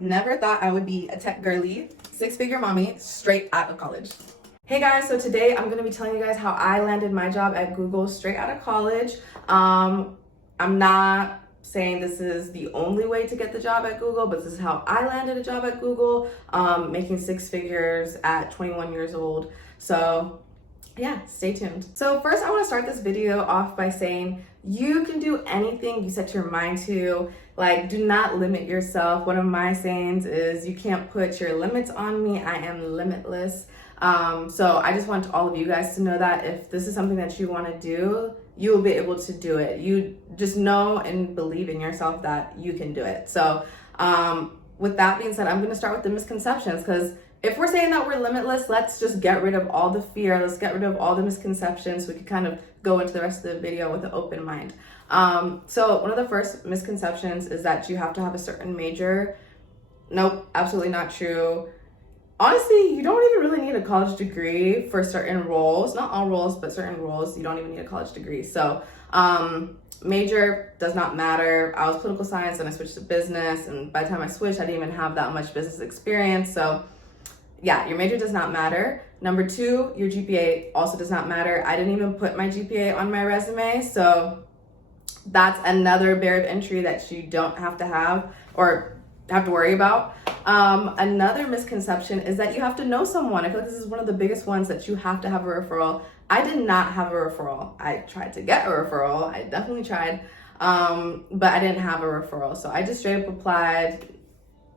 Never thought I would be a tech girly, six-figure mommy, straight out of college. Hey guys, so today I'm going to be telling you guys how I landed my job at Google straight out of college. I'm not saying this is the only way to get the job at Google, but this is how I landed a job at Google, making six figures at 21 years old. So yeah, stay tuned. So first I want to start this video off by saying you can do anything you set your mind to. Like, do not limit yourself. One of my sayings is you can't put your limits on me. I am limitless. So I just want all of you guys to know that if this is something that you want to do, you will be able to do it. You just know and believe in yourself that you can do it. So with that being said, I'm going to start with the misconceptions, because if we're saying that we're limitless, let's just get rid of all the fear. Let's get rid of all the misconceptions so we can kind of go into the rest of the video with an open mind. So one of the first misconceptions is that you have to have a certain major. Nope, absolutely not true. Honestly, you don't even really need a college degree for certain roles. Not all roles, but certain roles, you don't even need a college degree. So major does not matter. I was political science and I switched to business, and by the time I switched, I didn't even have that much business experience. So yeah, your major does not matter. Number two, your GPA also does not matter. I didn't even put my GPA on my resume, so that's another barrier of entry that you don't have to have or have to worry about. Another misconception is that you have to know someone. I feel like this is one of the biggest ones, that you have to have a referral. I did not have a referral. I tried to get a referral. I definitely tried, but I didn't have a referral. So I just straight up applied.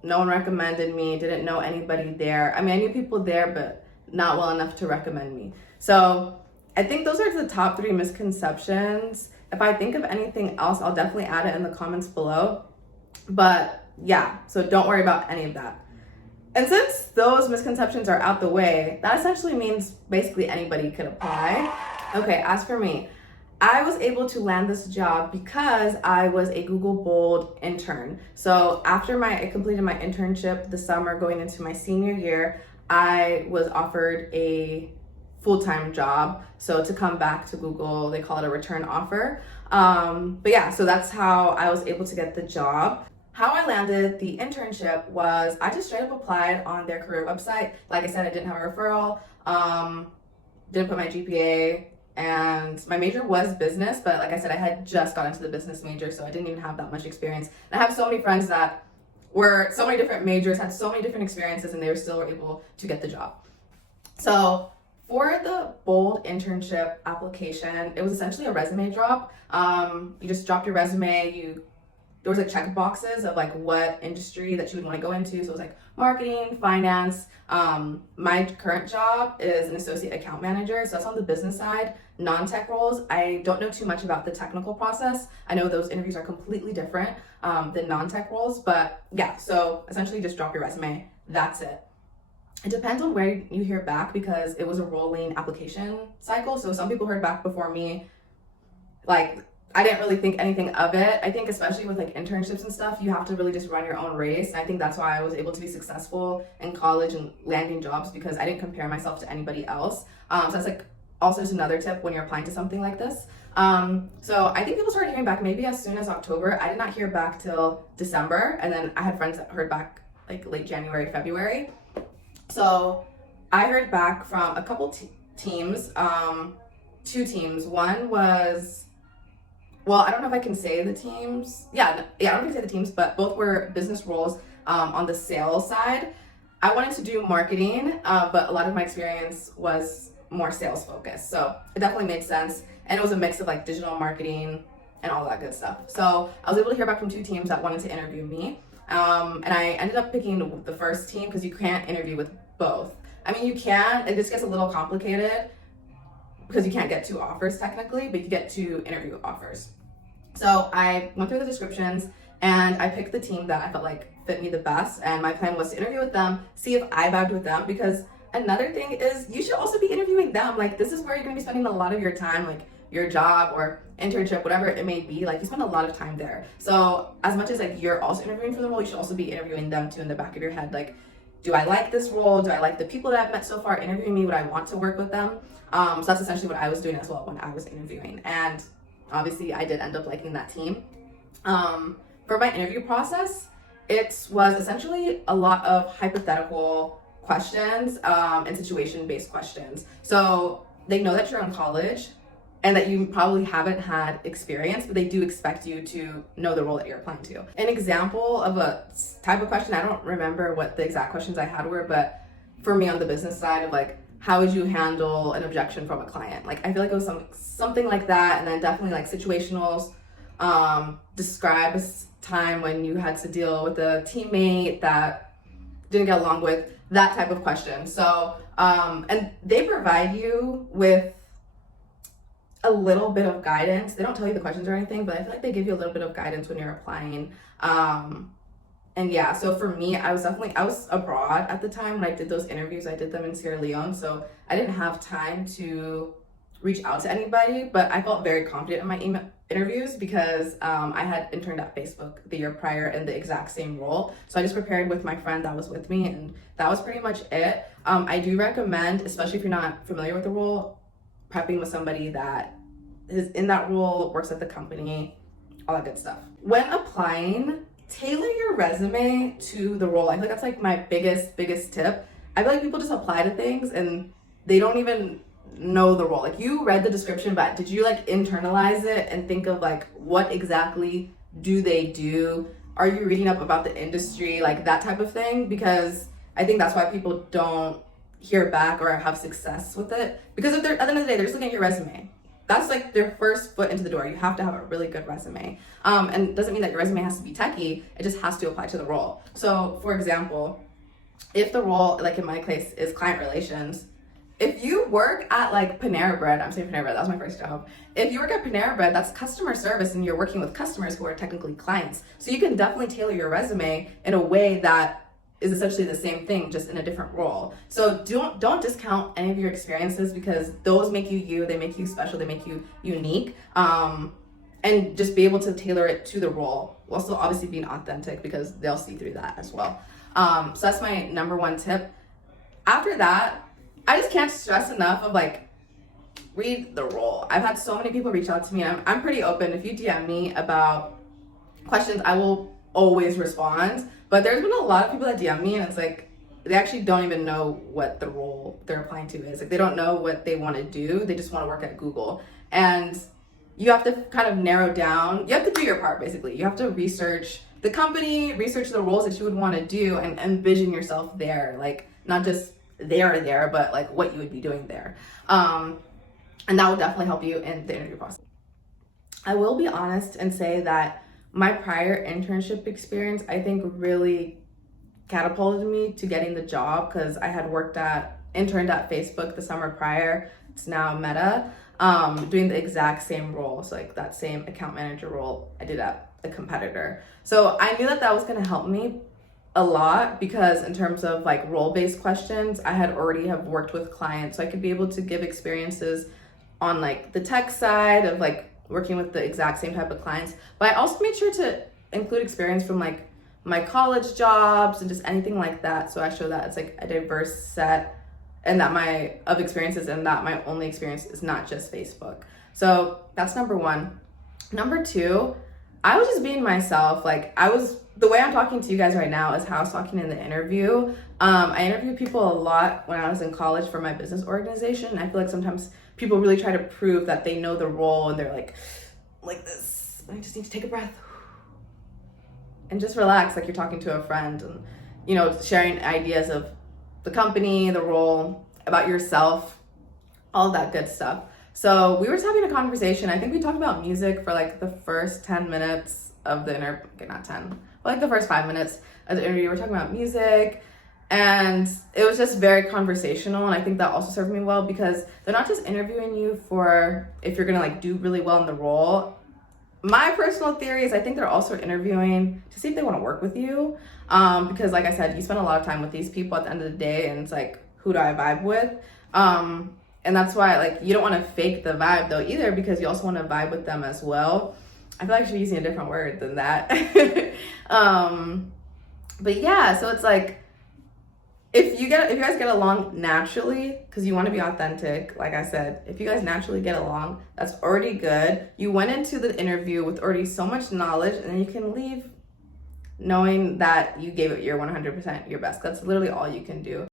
No one recommended me, didn't know anybody there. I mean, I knew people there, but not well enough to recommend me. So I think those are the top three misconceptions. If I think of anything else, I'll definitely add it in the comments below. But yeah, so don't worry about any of that. And since those misconceptions are out the way, that essentially means basically anybody could apply. Okay, as for me, I was able to land this job because I was a Google Bold intern. So after I completed my internship this summer going into my senior year, I was offered a full-time job. So to come back to Google, they call it a return offer. But yeah, so that's how I was able to get the job. How I landed the internship was I just straight up applied on their career website. Like I said, I didn't have a referral, didn't put my GPA, and my major was business, but like I said, I had just got into the business major, so I didn't even have that much experience. And I have so many friends that were so many different majors, had so many different experiences, and they were still able to get the job. So for the Bold internship application, it was essentially a resume drop. You just dropped your resume, there was like check boxes of like what industry that you would want to go into. So it was like marketing, finance. My current job is an associate account manager. So that's on the business side, non-tech roles. I don't know too much about the technical process. I know those interviews are completely different than non-tech roles, but yeah, so essentially just drop your resume. That's it. It depends on where you hear back, because it was a rolling application cycle. So some people heard back before me. Like, I didn't really think anything of it. I think especially with like internships and stuff, you have to really just run your own race. And I think that's why I was able to be successful in college and landing jobs, because I didn't compare myself to anybody else. So that's like also just another tip when you're applying to something like this. So I think people started hearing back maybe as soon as October. I did not hear back till December. And then I had friends that heard back like late January, February. So I heard back from a couple teams, two teams. One was, well, I don't know if I can say the teams. Yeah, I don't know if I can say the teams, but both were business roles on the sales side. I wanted to do marketing, but a lot of my experience was more sales focused. So it definitely made sense. And it was a mix of like digital marketing and all that good stuff. So I was able to hear back from two teams that wanted to interview me. And I ended up picking the first team because you can't interview with both. I mean, you can, it just gets a little complicated because you can't get two offers technically, but you get two interview offers. So I went through the descriptions and I picked the team that I felt like fit me the best. And my plan was to interview with them, see if I vibed with them, because another thing is you should also be interviewing them. Like, this is where you're gonna be spending a lot of your time, like your job or internship, whatever it may be. Like, you spend a lot of time there. So as much as like you're also interviewing for the role, you should also be interviewing them too in the back of your head. Like, do I like this role? Do I like the people that I've met so far interviewing me? Would I want to work with them? So that's essentially what I was doing as well when I was interviewing. And obviously I did end up liking that team. For my interview process, it was essentially a lot of hypothetical questions and situation-based questions. So they know that you're in college and that you probably haven't had experience, but they do expect you to know the role that you're applying to. An example of a type of question, I don't remember what the exact questions I had were, but for me on the business side of like, how would you handle an objection from a client? Like, I feel like it was something like that. And then definitely like situationals, describe a time when you had to deal with a teammate that didn't get along with, that type of question. So, and they provide you with a little bit of guidance. They don't tell you the questions or anything, but I feel like they give you a little bit of guidance when you're applying. And yeah, so for me, I was abroad at the time when I did those interviews. I did them in Sierra Leone, so I didn't have time to reach out to anybody, but I felt very confident in my interviews because I had interned at Facebook the year prior in the exact same role. So I just prepared with my friend that was with me, and that was pretty much it. I do recommend, especially if you're not familiar with the role, prepping with somebody that is in that role, works at the company, all that good stuff. When applying, tailor your resume to the role. I feel like that's like my biggest tip. I feel like people just apply to things and they don't even know the role. Like, you read the description, but did you like internalize it and think of like what exactly do they do? Are you reading up about the industry, like that type of thing? Because I think that's why people don't hear back or have success with it, because if they're at the end of the day, they're just looking at your resume. That's like their first foot into the door. You have to have a really good resume. And it doesn't mean that your resume has to be techie. It just has to apply to the role. So for example, if the role, like in my case, is client relations, if you work at like Panera Bread, I'm saying Panera Bread, that was my first job. If you work at Panera Bread, that's customer service and you're working with customers who are technically clients. So you can definitely tailor your resume in a way that is essentially the same thing, just in a different role. So don't discount any of your experiences, because those make you, they make you special, they make you unique. And just be able to tailor it to the role, while still obviously being authentic, because they'll see through that as well. So that's my number one tip. After that, I just can't stress enough of like, read the role. I've had so many people reach out to me. I'm pretty open. If you DM me about questions, I will always respond. But there's been a lot of people that DM me and it's like, they actually don't even know what the role they're applying to is. Like, they don't know what they want to do. They just want to work at Google. And you have to kind of narrow down. You have to do your part, basically. You have to research the company, research the roles that you would want to do, and envision yourself there. Like, not just there, but like what you would be doing there. And that will definitely help you in the interview process. I will be honest and say that my prior internship experience, I think, really catapulted me to getting the job, because I had interned at Facebook the summer prior. It's now Meta, doing the exact same role. So like that same account manager role I did at a competitor. So I knew that was going to help me a lot, because in terms of like role-based questions, I had already have worked with clients. So I could be able to give experiences on like the tech side of like working with the exact same type of clients. But I also made sure to include experience from like my college jobs and just anything like that. So I show that it's like a diverse set, and that of experiences, and that my only experience is not just Facebook. So that's number one. Number two, I was just being myself. Like, the way I'm talking to you guys right now is how I was talking in the interview. I interviewed people a lot when I was in college for my business organization. And I feel like sometimes people really try to prove that they know the role, and they're like this. I just need to take a breath and just relax, like you're talking to a friend, and, you know, sharing ideas of the company, the role, about yourself, all that good stuff. So we were having a conversation. I think we talked about music for like the first 10 minutes of the interview. Okay, not 10, but like the first 5 minutes of the interview. We're talking about music, and it was just very conversational. And I think that also served me well, because they're not just interviewing you for if you're gonna like do really well in the role. My personal theory is I think they're also interviewing to see if they want to work with you, because like I said, you spend a lot of time with these people at the end of the day, and it's like, who do I vibe with? And that's why, like, you don't want to fake the vibe though either, because you also want to vibe with them as well. I feel like I should be using a different word than that. But yeah, so it's like, if you guys get along naturally, because you want to be authentic, like I said, if you guys naturally get along, that's already good. You went into the interview with already so much knowledge, and then you can leave knowing that you gave it your 100% your best. That's literally all you can do.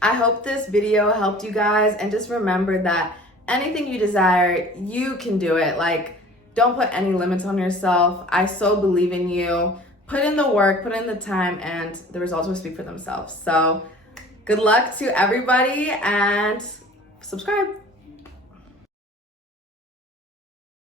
I hope this video helped you guys, and just remember that anything you desire, you can do it. Like, don't put any limits on yourself. I so believe in you. Put in the work, put in the time, and the results will speak for themselves. So good luck to everybody, and subscribe.